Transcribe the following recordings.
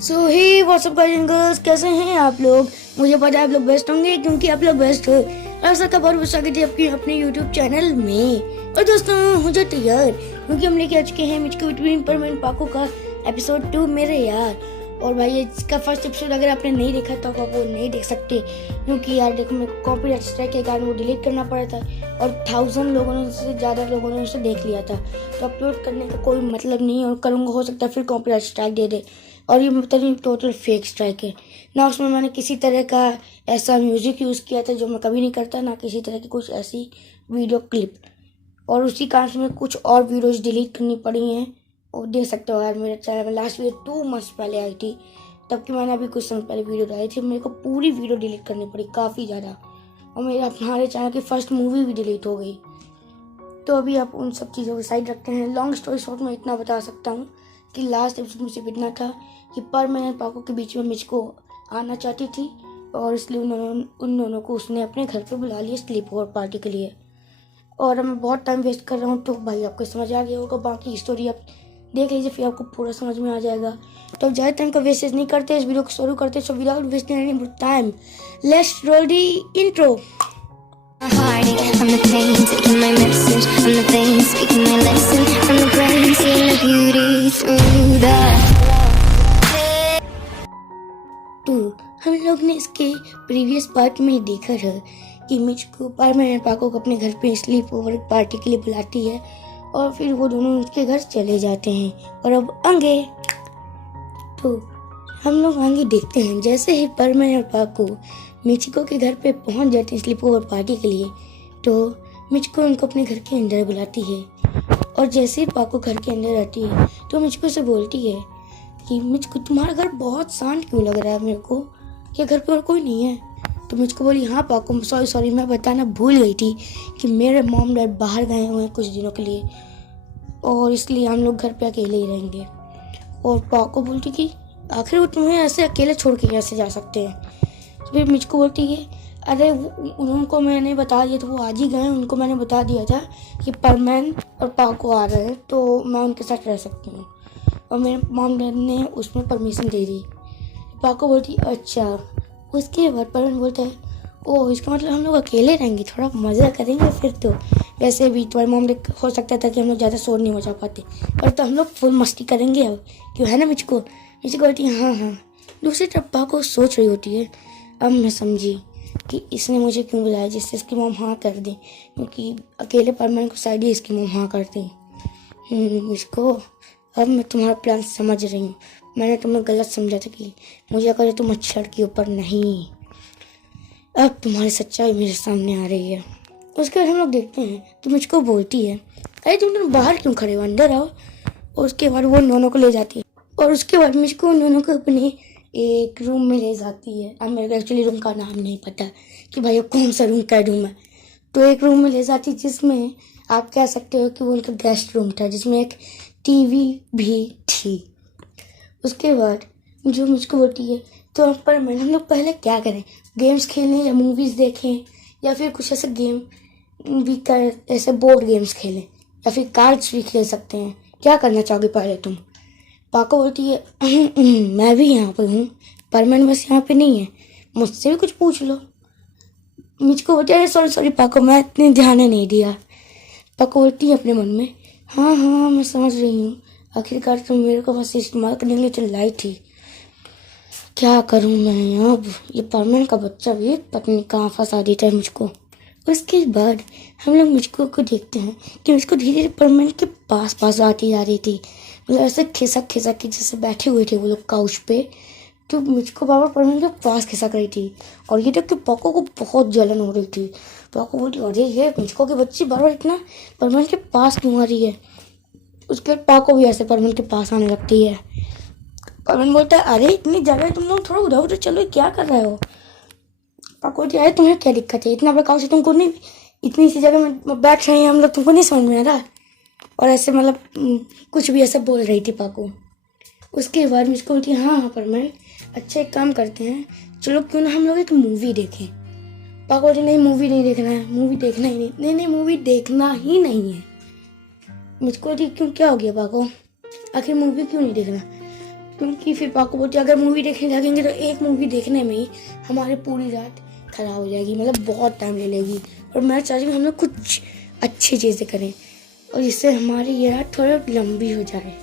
So hey what's up guys and girls, कैसे हैं आप लोग। मुझे पता है आप लोग बेस्ट होंगे क्योंकि आप लोग बेस्ट हो। ऐसा का बहुत स्वागत है आपके अपने यूट्यूब चैनल में। और दोस्तों हो जाओ तैयार क्योंकि हम लेके आ चुके हैं मिचको बिटवीन परमानेंट पाको का एपिसोड 2 मेरे यार। और भाई इसका फर्स्ट एपिसोड अगर आपने नहीं देखा तो आप वो नहीं देख सकते क्योंकि यार देखो मेरे को कॉपीराइट स्ट्राइक के कारण वो डिलीट करना पड़ा था और 1000 लोगों ने से ज़्यादा लोगों ने उसे देख लिया था। तो अपलोड करने का कोई मतलब नहीं और करूँगा, हो सकता है फिर कॉपीराइट स्ट्राइक दे दे। और ये मतलब टोटल फेक स्ट्राइक है ना, उसमें मैंने किसी तरह का ऐसा म्यूज़िक यूज़ किया था जो मैं कभी नहीं करता, ना किसी तरह की कुछ ऐसी वीडियो क्लिप। और उसी कारण से मैं कुछ और वीडियोस डिलीट करनी पड़ी हैं। और देख सकते हो यार मेरे चैनल में लास्ट वीडियो 2 मंथ्स पहले आई थी, तब की मैंने अभी कुछ समय पहले वीडियो डाली थी। मेरे को पूरी वीडियो डिलीट करनी पड़ी काफ़ी ज़्यादा, और मेरे हमारे चैनल की फर्स्ट मूवी भी डिलीट हो गई। तो अभी आप उन सब चीज़ों को साइड रखते हैं। लॉन्ग स्टोरी शॉर्ट में इतना बता सकता हूँ कि लास्ट एपिसोड में सिर्फ इतना था कि परमानेंट पाको के बीच में मिचको आना चाहती थी और इसलिए उन दोनों को उसने अपने घर पे बुला लिया स्लीप ओवर पार्टी के लिए। और मैं बहुत टाइम वेस्ट कर रहा हूँ तो भाई आपको समझ आ गया होगा, बाकी स्टोरी आप देख लीजिए फिर आपको पूरा समझ में आ जाएगा। तो अब ज़्यादा टाइम का वेस्टेज नहीं करते, इस वीडियो को शुरू करते। So without wasting any time let's roll the intro. I'm the pain, taking my message. I'm the vein, speaking my lesson. I'm the brain, seeing the beauty through the. तो हम लोग ने इसके प्रीवियस पार्ट में देखा था कि मिचको permanent पाको को अपने घर पे स्लीप ओवर पार्टी के लिए बुलाती है और फिर वो दोनों उसके घर चले जाते हैं। और अब आगे तो हम लोग आगे देखते हैं जैसे ही परमानेंट पाको मिचको के घर पे पहुंच जाते हैं स्लीप ओवर पार्टी के लिए, तो मिचको उनको अपने घर के अंदर बुलाती है। और जैसे ही पाको घर के अंदर आती है तो मिचको से बोलती है कि मिचको तुम्हारा घर बहुत शांत क्यों लग रहा है मेरे को, क्या घर पे और कोई नहीं है। तो मिचको बोली हाँ पाको सॉरी मैं बताना भूल गई थी कि मेरे मॉम डैड बाहर गए हुए हैं कुछ दिनों के लिए और इसलिए हम लोग घर पे अकेले ही रहेंगे। और पाको बोलती कि आखिर वो तुम्हें ऐसे अकेले छोड़ के कैसे जा सकते हैं। तो फिर मिचको बोलती है अरे उनको मैंने बता दिया, तो वो आज ही गए, उनको मैंने बता दिया था कि परमैन और पाको आ रहे हैं तो मैं उनके साथ रह सकती हूँ और मेरे मॉम डैड ने उसमें परमिशन दे दी। पाको बोलती अच्छा। उसके बाद परमैन बोलता है ओह इसका मतलब हम लोग अकेले रहेंगे, थोड़ा मज़ा करेंगे फिर तो। वैसे भी तुम्हारे मॉम डैड हो सकता था कि हम लोग ज़्यादा शोर नहीं मचा पाते, पर तो हम लोग फुल मस्ती करेंगे अब, क्यों है ना मिचको। मिचको बोलती है हाँ हाँ। दूसरी तरफ पाको सोच रही होती है अब मैं समझी कि इसने मुझे क्यों बुलाया, जिससे इसकी मॉम हाँ कर दी, क्योंकि अकेले परमैन को साइड ही इसकी मॉम हाँ कर दी। इसको अब मैं तुम्हारा प्लान समझ रही हूँ। मैंने तुम्हें गलत समझा था कि मुझे अगर तुम अच्छी लड़की ऊपर नहीं, अब तुम्हारी सच्चाई मेरे सामने आ रही है। उसके बाद हम लोग देखते हैं कि मुझको बोलती है अरे तुम दोनों बाहर क्यों खड़े हो, अंदर आओ। और उसके बाद वो दोनों को ले जाती है और उसके बाद मुझको उन दोनों को अपने एक रूम में ले जाती है। अब मेरे को एक्चुअली रूम का नाम नहीं पता कि भाई कौन सा रूम का रूम है, तो एक रूम में ले जाती जिसमें आप कह सकते हो कि वो उनका गेस्ट रूम था जिसमें एक टीवी भी थी। उसके बाद जो मुझको बोलती है तो पर हम लोग पहले क्या करें, गेम्स खेलें या मूवीज़ देखें या फिर कुछ ऐसे गेम भी कर, ऐसे बोर्ड गेम्स खेलें या फिर कार्ड्स भी खेल सकते हैं, क्या करना चाहोगे पहले तुम। पाको बोलती है मैं भी यहाँ पे हूँ, परमानेंट बस यहाँ पे नहीं है, मुझसे भी कुछ पूछ लो। मुझको बोलती है सॉरी पाको मैं इतने ध्यान नहीं दिया। पाको बोलती है अपने मन में हाँ हाँ मैं समझ रही हूँ, आखिरकार तुम मेरे को बस इस्तेमाल करने के लिए तो लाई थी, क्या करूँ मैं अब, ये परमानेंट का बच्चा भी पता नहीं कहाँ फंसा देता है मुझको। उसके बाद हम लोग मुझको को देखते हैं कि मुझको धीरे धीरे परमानेंट के पास आती जा रही थी, मतलब ऐसे खिसक के जैसे बैठे हुए थे वो लोग काउच पे, तो मुझको बाबा परमानेंट के पास खिसक रही थी। और ये देख के पाको को बहुत जलन हो रही थी। पाको बोलती अरे ये मुझको की बच्ची बार बार इतना परमानेंट के पास क्यों आ रही है। उसके बाद पाको भी ऐसे परमानेंट के पास आने लगती है। परमानेंट बोलता है अरे इतनी जगह तुम लोग थोड़ा उधर चलो, क्या कर रहे हो। पाको बोलती अरे तुम्हें क्या दिक्कत है, इतना बड़ा काउच तुमको नहीं, इतनी सी जगह में बैठ रहे हैं हम लोग, तुमको नहीं समझ में आ रहा। और ऐसे मतलब कुछ भी ऐसे बोल रही थी पाको। उसके बाद मुझको बोलती हाँ हाँ परमानेंट अच्छा एक काम करते हैं, चलो क्यों ना हम लोग एक मूवी देखें। पाको बोलती नहीं मूवी नहीं देखना है, मूवी देखना ही नहीं मूवी देखना ही नहीं है। मुझको बोलती क्यों क्या हो गया पाको, आखिर मूवी क्यों नहीं देखना। क्योंकि फिर पाको बोलती अगर मूवी देखने लगेंगे तो एक मूवी देखने में ही हमारी पूरी रात खराब हो जाएगी, मतलब बहुत टाइम ले लेगी। और मैं चाहती हूँ हम लोग कुछ अच्छी चीज़ें करें और जिससे हमारी ये रात थोड़ी लंबी हो जाए।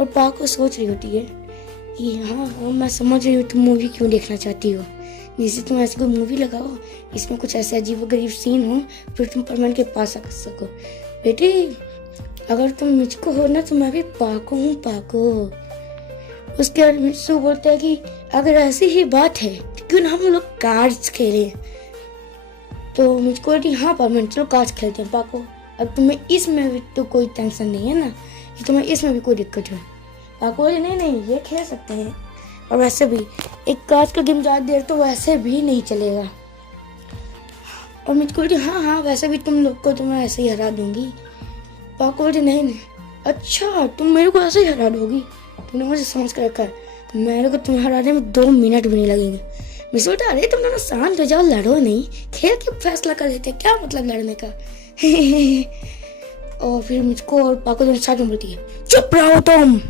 और पाको सोच रही होती है कि हाँ मैं समझ रही हूँ तुम मूवी क्यों देखना चाहती हो, जिससे तुम ऐसी कोई मूवी लगाओ इसमें कुछ ऐसे अजीबोगरीब सीन हो फिर तुम परमान के पास आ सको। बेटी अगर तुम मुझको हो ना तो मैं भी पाको हूँ पाको। उसके बाद मित्सु बोलता है कि अगर ऐसी ही बात है तो क्यों ना हम लोग कार्ड्स खेलें। तो मुझको बोलती हाँ परमान चलो कार्ड्स खेलते हैं पाको। अब तुम्हें इसमें भी तो कोई टेंशन नहीं है ना कि तुम्हें इसमें भी कोई दिक्कत है। पाको बोले नहीं ये खेल सकते हैं, और वैसे भी एक कार्ड्स का गेम ज़्यादा देर तो वैसे भी नहीं चलेगा। और मुझको बोलती हाँ वैसे भी तुम लोग को तो मैं ऐसे ही हरा दूंगी। पाको बोलती नहीं अच्छा तुम मेरे को ऐसे ही हरा दोगी, तुमने मुझे समझ कर रखा है, मेरे को तुम्हें हराने में 2 मिनट भी नहीं लगेंगे। मैं सोचा अरे तुम दोनों शांत हो जाओ, लड़ो नहीं, खेल के फैसला कर लेते, क्या मतलब लड़ने का। और फिर मुझको और पाको दोनों साथ में बोलती है चुप रहो तुम।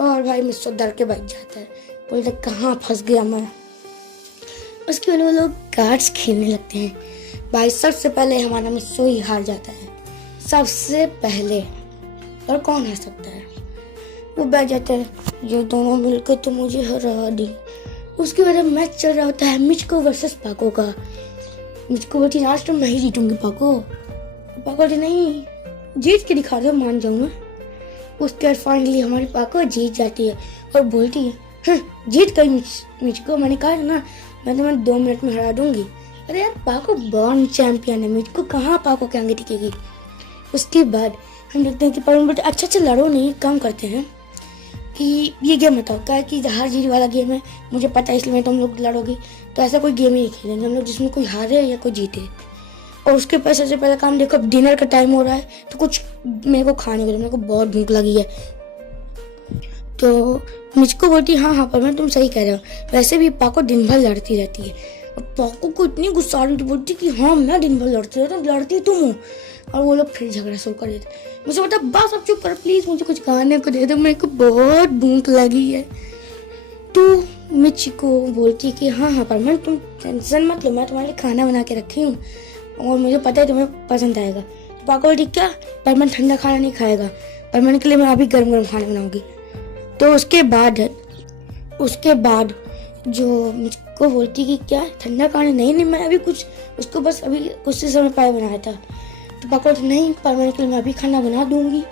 और भाई मुझसे डर के बैठ जाता है, बोलते कहाँ फंस गया मैं। उसके बाद वो लोग कार्ड्स खेलने लगते हैं। भाई सबसे पहले हमारा मिस्सो ही हार जाता है, सबसे पहले। और कौन हार सकता है, वो बैठ जाते हैं ये दोनों मिलकर तो मुझे हरा दी। उसके बाद मैच चल रहा होता है मिचको वर्सेस पाको का। मिचको बोलती आज तो मैं ही जीतूंगी पाको। पाको बोलती नहीं जीत के दिखा दो मान जाऊंगा। उसके बाद फाइनली हमारी पाको जीत जाती है और बोलती है जीत गई मिचको, मैंने कहा ना मैं तुम्हें 2 मिनट में हरा दूंगी। अरे यार पाको बॉर्न चैंपियन है, मिचको कहाँ पाको के आगे टिकेगी। उसके बाद हम देखते हैं कि परम बोलते अच्छा लड़ो नहीं, काम करते हैं कि ये गेम बताओ क्या कि हार जीत वाला गेम है, मुझे पता है इसलिए तुम लोग लड़ोगी, तो ऐसा कोई गेम ही नहीं खेलेंगे हम लोग जिसमें कोई हारे या कोई जीते। और उसके बाद सबसे पहला काम देखो डिनर का टाइम हो रहा है तो कुछ मेरे को खाने को दो, मेरे को बहुत भूख लगी है। तो मुझको बोलती हाँ पर मैं तुम सही कह रहे हो, वैसे भी पाको दिन भर लड़ती रहती है। और पाको को इतनी गुस्सा आ रही थी, बोलती कि हाँ मैं दिन भर लड़ती रहती हूँ, लड़ती तुम हो। और वो लोग फिर झगड़ा शुरू कर देते। मुझे बोलता बस अब चुप कर प्लीज, मुझे कुछ खाने को दे दो, मेरे को बहुत भूख लगी है। तो मिचिको बोलती कि हाँ पर मैं तुम टेंशन मत लो, मैं तुम्हारे लिए खाना बना के रखी हूँ और मुझे पता है तुम्हें पसंद आएगा। तो पाको बोलती क्या पर मैं ठंडा खाना नहीं खाएगा, पर मैंने के लिए मैं अभी गर्म गर्म खाना बनाऊंगी। तो उसके बाद जो मुझको बोलती कि क्या ठंडा खाना नहीं मैं अभी कुछ उसको बस अभी कुछ समय पहले बनाया था। तो पाको बोलती नहीं पर मैंने के लिए मैं अभी खाना बना दूंगी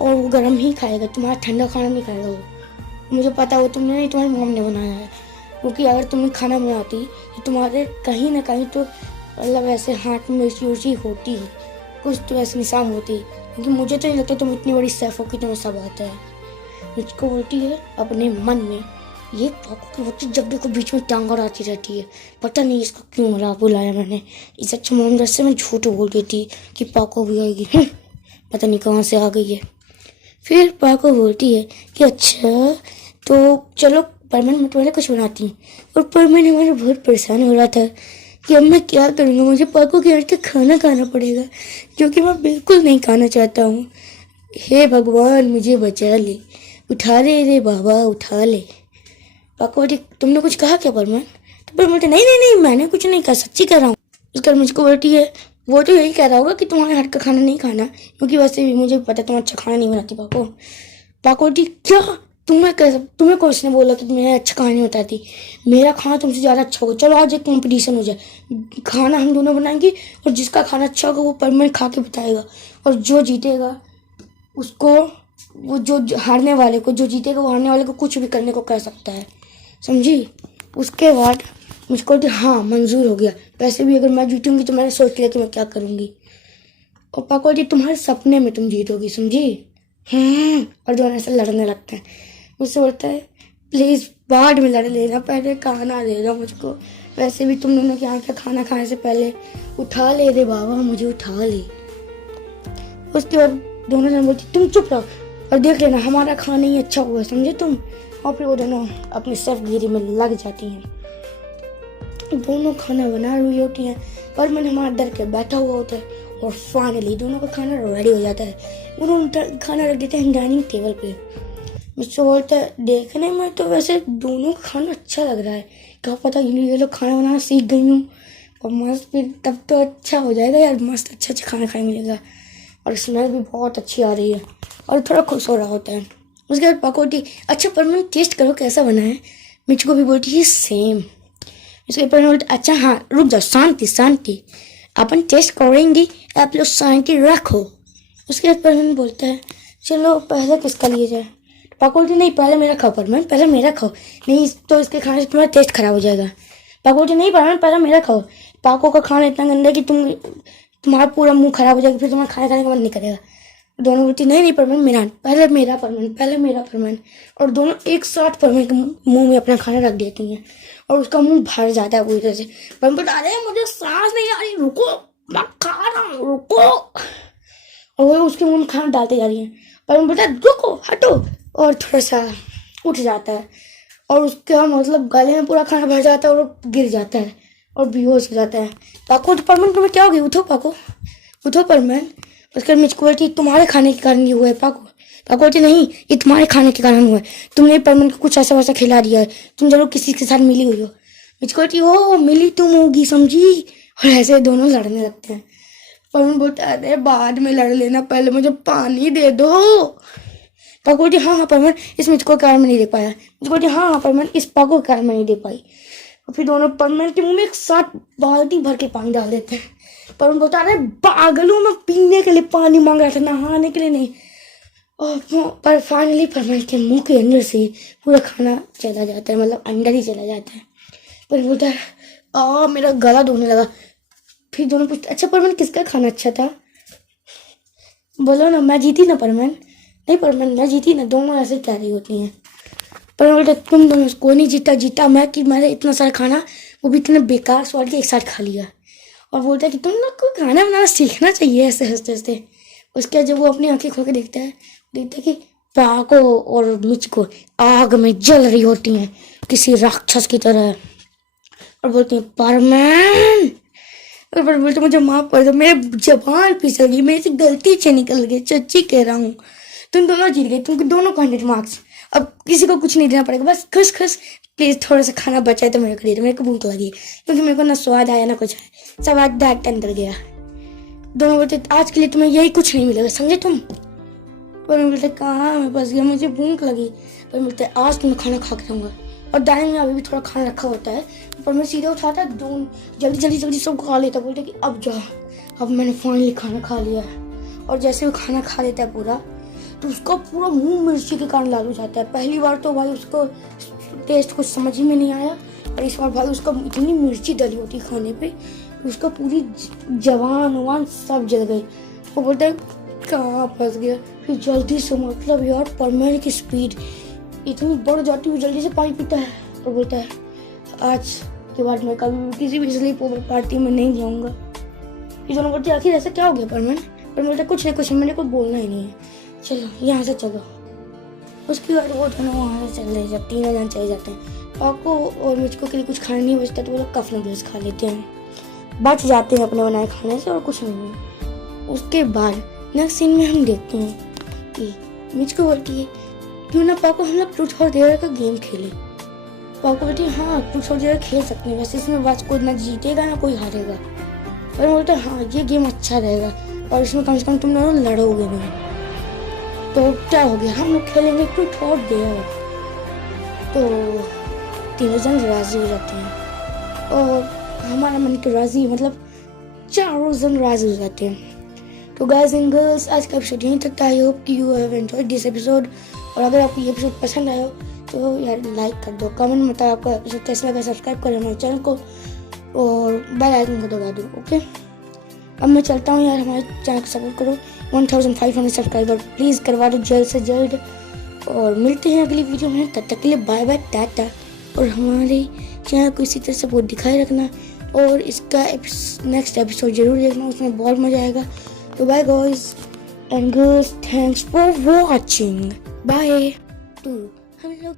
और वो गर्म ही खाएगा, तुम्हारा ठंडा खाना नहीं खाएगा वो, मुझे पता है वो तुमने नहीं तुम्हारी मॉम ने बनाया है। क्योंकि अगर तुम खाना बनाती तो तुम्हारे कहीं ना कहीं तो मतलब ऐसे हाथ में रुचि होती, कुछ तो ऐसे निशान होती, क्योंकि मुझे तो नहीं लगता तुम इतनी बड़ी शेफ हो कि तुम्हें सब आता है। मुझको बोलती है अपने मन में ये पाको की बच्ची जब देखो बीच में टांग आती रहती है, पता नहीं इसको क्यों मरा बुलाया मैंने, इस अच्छा मोहम्मद से मैं झूठ बोल गई थी कि पाको भी आएगी, पता नहीं कहाँ से आ गई है। फिर पाको बोलती है कि अच्छा तो चलो परमन मैं तुम्हारे कुछ बनाती हूँ। और परमन हमारे बहुत परेशान हो रहा था कि अब मैं क्या करूँगा, मुझे पाको के हाथ का खाना खाना पड़ेगा जो कि मैं बिल्कुल नहीं खाना चाहता हूँ। हे भगवान मुझे बचा ले, उठा ले रे बाबा उठा ले। पाको बोलती तुमने कुछ कहा क्या परमन? तो परमन बोलते नहीं मैंने कुछ नहीं कहा, सच्ची कह रहा हूँ। उसके बाद मुझको बोलती है वो तो यही कह रहा होगा कि तुम्हारे हाथ का खाना नहीं खाना, क्योंकि वैसे भी मुझे पता तुम अच्छा खाना नहीं बनाती। पाको बोलती क्या तुम्हें कौन ने बोला कि मैं अच्छा खाना नहीं बताती, मेरा खाना तुमसे ज़्यादा अच्छा होगा, चलो आज एक कंपटीशन हो जाए, खाना हम दोनों बनाएंगे और जिसका खाना अच्छा होगा वो परमन खा के बताएगा, और जो जीतेगा उसको वो जो हारने वाले को जो जीतेगा वो हारने वाले को कुछ भी करने को कह सकता है, समझी। उसके बाद मुझको हाँ मंजूर हो गया, वैसे भी अगर मैं जीतूंगी तो मैंने सोच लिया कि मैं क्या करूँगी। और पाको जी तुम्हारे सपने में तुम जीतोगी, समझी। और दोनों ऐसे लड़ने लगते हैं। मुझसे बोलता है प्लीज़ बाद में लड़ लेना, पहले खाना दे दो मुझको, वैसे भी तुम दोनों के यहाँ का खाना खाने से पहले उठा ले रे बाबा मुझे उठा ले। उसके बाद दोनों जन बोलती तुम चुप रहो और देख लेना हमारा खाना ही अच्छा हुआ, समझे तुम। और फिर वो दोनों अपने शेफगिरी में लग जाती हैं, दोनों खाना बना रही होती हैं और मैंने हमारा डर के बैठा हुआ होता है। और फाइनली दोनों का खाना रेडी हो जाता है, उन्होंने खाना रख देते हैं डाइनिंग टेबल पे। मुझसे बोलता है देखने में तो वैसे दोनों का खाना अच्छा लग रहा है, क्या पता ये लोग खाना बनाना सीख गई हूँ और मस्त, फिर तब तो अच्छा हो जाएगा यार, मस्त अच्छा अच्छा खाना खाने मिलेगा और स्मेल भी बहुत अच्छी आ रही है और थोड़ा खुश हो रहा होता है। उसके बाद पकौड़ी, अच्छा पर मैं टेस्ट करो कैसा बना है। मुझको भी बोलती है सेम। इसके ऊपर बोलते अच्छा हाँ रुक जाओ, शांति शांति, अपन टेस्ट करेंगे, आप लोग शांति रखो। उसके बाद परमन बोलता है चलो पहले किसका लिए जाए। पकौड़ी नहीं पहले मेरा खाओ परमन, पहले मेरा खाओ, नहीं तो इसके खाने से तुम्हारा टेस्ट खराब हो जाएगा। पकौड़ी नहीं परमन पहले मेरा खाओ, पाको का खाना इतना गंदा कि तुम्हारा पूरा मुंह खराब हो जाएगा, फिर तुम्हारा खाना खाने का मन नहीं करेगा। दोनों बोलती नहीं नहीं परमन मेरा, पहले मेरा परमन, पहले मेरा परमन, और दोनों एक साथ परमन के मुंह में अपना खाना रख देती हैं और उसका मुंह भर जाता है पूरी तरह से। परमन बोलता अरे मुझे सांस नहीं आ रही, रुको मैं खा रहा हूँ रुको, और वो उसके मुंह में खाना डालते जा रही है। परमन बोलता रुको हटो, और थोड़ा सा उठ जाता है और उसका मतलब गले में पूरा खाना भर जाता है और वो गिर जाता है और बेहोश हो जाता है। पाको तो परमन तुम्हें क्या हो गई, उठो पाको उठो परमन। उसके बाद मुझको बोलती तुम्हारे खाने के कारण ये हुआ है पाको। पाको बोलती नहीं ये तुम्हारे खाने के कारण हुआ है, तुमने परमन को कुछ ऐसा वैसा खिला दिया है, तुम जरूर किसी के साथ मिली हुई हो। मुझको बोलती ओ मिली तुम होगी समझी, और ऐसे दोनों लड़ने लगते हैं। परमन बोलता है अरे बाद में लड़ लेना, पहले मुझे पानी दे दो। पाको बोलती हाँ परमन इस मुझको कारण में नहीं दे पाया। मुझको बोलती हाँ परमन इस पाको के कारण में नहीं दे पाई। और फिर दोनों परमन के मुंह में एक साथ बाल्टी भर के पानी डाल देते हैं। परमन बोलता है पागलों में पीने के लिए पानी मांग रहा था, नहाने के लिए नहीं। और पर फाइनली परमन के मुंह के अंदर से पूरा खाना चला जाता है, मतलब अंदर ही चला जाता है। पर बोलता है मेरा गला दुखने लगा। फिर दोनों पूछते अच्छा परमन किसका खाना अच्छा था, बोलो ना मैं जीती ना परमन। नहीं परमन मैं जीती ना, दोनों ऐसे कह रही होती हैं। परमन बोलता तुम दोनों कोई नहीं जीता, जीता मैं कि मैंने इतना सारा खाना वो भी इतने बेकार स्वाद के एक साथ खा लिया। और बोलता है कि तुम लोग को खाना बनाना सीखना चाहिए ऐसे हंसते हंसते। उसके बाद जब वो अपनी आंखें खोल के देखता है कि पाको और मुझको आग में जल रही होती हैं किसी राक्षस की तरह, और बोलते हैं परमन, और पर बोलते मुझे माफ कर दो, मेरे जबान फिसल गई, मेरे से गलती से निकल गई, सच्ची कह रहा हूँ। तुम दोनों जीत गए, तुमको दोनों को 100 मार्क्स, अब किसी को कुछ नहीं देना पड़ेगा, बस खुश खुश प्लीज़ थोड़ा सा खाना बचा है तो मेरे को दे दो, मेरे को भूख लगी क्योंकि मेरे को ना स्वाद आया ना कुछ है, सब आज डाट अंदर गया। दोनों बोलते आज के लिए तुम्हें यही कुछ नहीं मिलेगा समझे तुम। पर मैं बोलते कहाँ मैं फंस गया, मुझे भूख लगी। पर बोलते आज तुम्हें खाना खा के रहूँगा, और डाइनिंग में अभी भी थोड़ा खाना रखा होता है। पर मैं सीधे उठाता जल्दी जल्दी जल्दी सब खा लेता, बोलते कि अब जा, अब मैंने फाइनली खाना खा लिया है। और जैसे वो खाना खा लेता है पूरा, तो उसका पूरा मुंह मिर्ची के कारण लाल हो जाता है। पहली बार तो भाई उसको टेस्ट कुछ समझ ही में नहीं आया, और इस बार भाई उसका इतनी मिर्ची डली होती खाने पे, उसका पूरी जवान ववान सब जल गई। वो बोलता है कहाँ फंस गया। फिर जल्दी से मतलब यार परमन की स्पीड इतनी बढ़ जाती है, जल्दी से पानी पीता है और बोलता है आज के बाद मैं कभी किसी भी स्लीप ओवर पार्टी में नहीं जाऊँगा। फिर दोनों बोलते आखिर ऐसा क्या हो गया परमन। पर बोलता कुछ नहीं मैंने को बोलना ही नहीं है, चलो यहाँ से चलो। उसके बाद वो दोनों वहाँ से चले जाते, तीनों जन चले जाते हैं। पाको और मुझको के लिए कुछ खाना नहीं बचता तो वो लोग कफ नूडल्स खा लेते हैं, बच जाते हैं अपने बनाए खाने से और कुछ नहीं। उसके बाद नेक्स्ट सीन में हम देखते हैं कि मुझको बोलती है क्यों ना पाको हम लोग ट्रूथ और डेयर का गेम खेले। पाको बोलती है हाँ ट्रूथ और डेयर खेल सकते हैं, वैसे इसमें बात कोई ना जीतेगा ना कोई हारेगा। और बोलते हैं हाँ ये गेम अच्छा रहेगा और इसमें कम से कम तुम दोनों लड़ोगे नहीं। तो क्या हो गया, हम लोग खेलेंगे ट्रूथ और डेयर। तो तीनों जन राजी हो जाते हैं और हमारा मन तो राजी, मतलब चारों जन राजी हो जाते हैं। तो गाइस एंड गर्ल्स आज का एपिसोड यहीं तक था। आई होप कि you have enjoyed this episode, और अगर आपको ये एपिसोड पसंद आया तो यार लाइक कर दो, कमेंट में बताओ आपको एपिसोड कैसा लगा, सब्सक्राइब करें हमारे चैनल को और बेल आइकन को दबा दो। ओके अब मैं चलता हूँ यार, हमारे चैनल को सपोर्ट करो, 1500 सब्सक्राइबर प्लीज़ करवा दो जल्द से जल्द, और मिलते हैं अगली वीडियो में। तब तक के लिए बाय बाय टाटा, और हमारे चैनल को इसी तरह सपोर्ट दिखाए रखना, और इसका नेक्स्ट एपिसोड जरूर देखना, उसमें बहुत मज़ा आएगा। तो bye guys and girls, thanks for watching, bye. तो हम लोग